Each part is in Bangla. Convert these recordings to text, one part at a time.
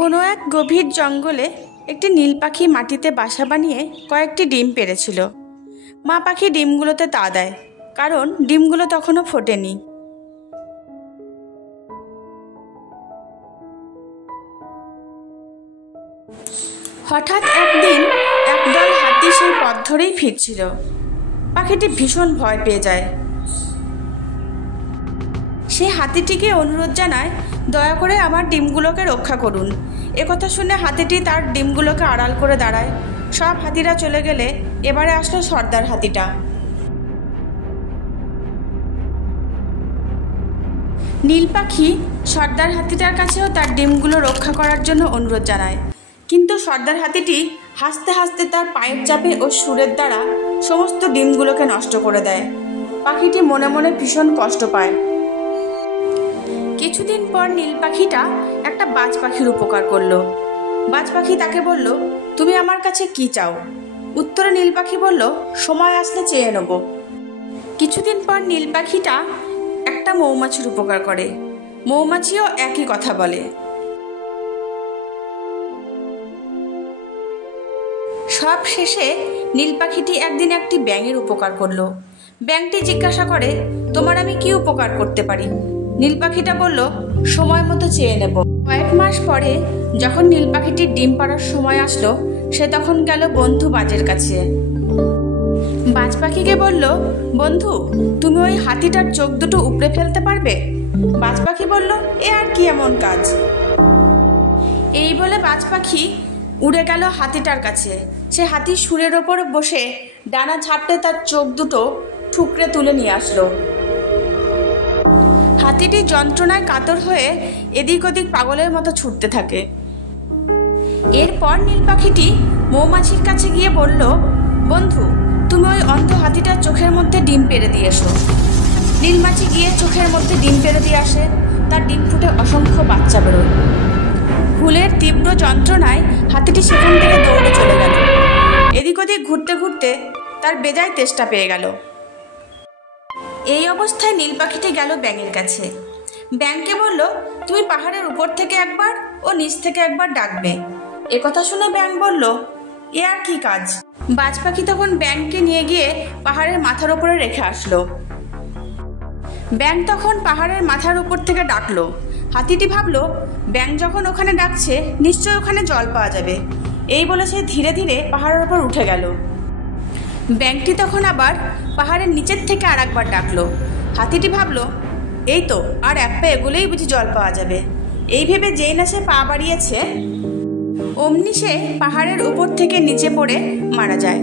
কোনো এক গভীর জঙ্গলে একটি নীল পাখি মাটিতে বাসা বানিয়ে কয়েকটি ডিম পেড়েছিল। মা পাখি ডিমগুলোতে তা দেয়, কারণ ডিমগুলো তখনও ফোটেনি। হঠাৎ একদিন একদল হাতি সেই পথ ধরেই ফিরছিল। পাখিটি ভীষণ ভয় পেয়ে যায়। সে হাতিটিকে অনুরোধ জানায়, দয়া করে আমার ডিমগুলোকে রক্ষা করুন। একথা শুনে হাতিটি তার ডিমগুলোকে আড়াল করে দাঁড়ায়। সব হাতিরা চলে গেলে এবারে আসলো সর্দার হাতিটা। নীল পাখি সর্দার হাতিটার কাছেও তার ডিমগুলো রক্ষা করার জন্য অনুরোধ জানায়, কিন্তু সর্দার হাতিটি হাসতে হাসতে তার পায়ের চাপে ও সুরের দ্বারা সমস্ত ডিমগুলোকে নষ্ট করে দেয়। পাখিটি মনে মনে ভীষণ কষ্ট পায়। কিছুদিন পর নীল পাখিটা একটা বাজ পাখির উপকার করলো। বাজ পাখি তাকে বলল, তুমি আমার কাছে কি চাও? উত্তরে নীল পাখি বলল, সময় আসলে চেয়ে নেব। কিছুদিন পর নীল পাখিটা একটা মৌমাছির উপকার করে। মৌমাছিও একই কথা বলে। সব শেষে নীল পাখিটি একদিন একটি ব্যাঙের উপকার করলো। ব্যাঙটি জিজ্ঞাসা করে, তোমার আমি কি উপকার করতে পারি? নীল পাখিটা বলল, সময় মতো চেয়ে নেব। কয়েক মাস পরে যখন নীল পাখিটির ডিম পাড়ার সময় আসলো, সে তখন গেল বন্ধু বাজের কাছে। বাজ পাখিকে বলল, বন্ধু, তুমি ওই হাতিটার চোখ দুটো উপড়ে ফেলতে পারবে? বাজ পাখি বলল, এ আর কি এমন কাজ? এই বলে বাজ পাখি উড়ে গেল হাতিটার কাছে। সে হাতির সুরের ওপর বসে ডানা ঝাপটে তার চোখ দুটো ঠুকরে তুলে নিয়ে আসলো। হাতিটি যন্ত্রণায় কাতর হয়ে এদিক ওদিক পাগলের মতো ছুটতে থাকে। এরপর নীল পাখিটি মৌমাছির কাছে গিয়ে বলল, বন্ধু, তুমি ওই অন্ধ হাতিটার চোখের মধ্যে ডিম পেড়ে দিয়ে এসো। নীলমাছি গিয়ে চোখের মধ্যে ডিম পেড়ে দিয়ে আসে। তার ডিম ফুটে অসংখ্য বাচ্চা বেরোয়। হুলের তীব্র যন্ত্রণায় হাতিটি সেখান থেকে দৌড়ে চলে গেল। এদিক ওদিক ঘুরতে ঘুরতে তার বেজায় তেষ্টা পেয়ে গেল। এই অবস্থায় নীল পাখিটি গেল ব্যাঙের কাছে। ব্যাঙকে বলল, তুমি পাহাড়ের উপর থেকে একবার ও নিচ থেকে একবার ডাকবে। একথা শুনে ব্যাঙ বলল, এ আর কি কাজ? বাজ পাখি তখন ব্যাঙকে নিয়ে গিয়ে পাহাড়ের মাথার উপরে রেখে আসলো। ব্যাঙ তখন পাহাড়ের মাথার উপর থেকে ডাকলো। হাতিটি ভাবলো, ব্যাঙ যখন ওখানে ডাকছে, নিশ্চয় ওখানে জল পাওয়া যাবে। এই বলে সে ধীরে ধীরে পাহাড়ের উপর উঠে গেল। ব্যাঙটি তখন আবার পাহাড়ের নিচের থেকে আর একবার ডাকলো। হাতিটি ভাবলো, এই তো আর এক পা এগুলোই বুঝি জল পাওয়া যাবে। এই ভেবে যেই না সে পা বাড়িয়েছে, অমনি সে পাহাড়ের উপর থেকে নিচে পড়ে মারা যায়।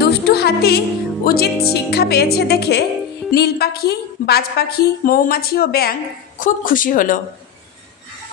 দুষ্টু হাতি উচিত শিক্ষা পেয়েছে দেখে নীল পাখি, বাজ পাখি, মৌমাছি ও ব্যাঙ খুব খুশি হলো।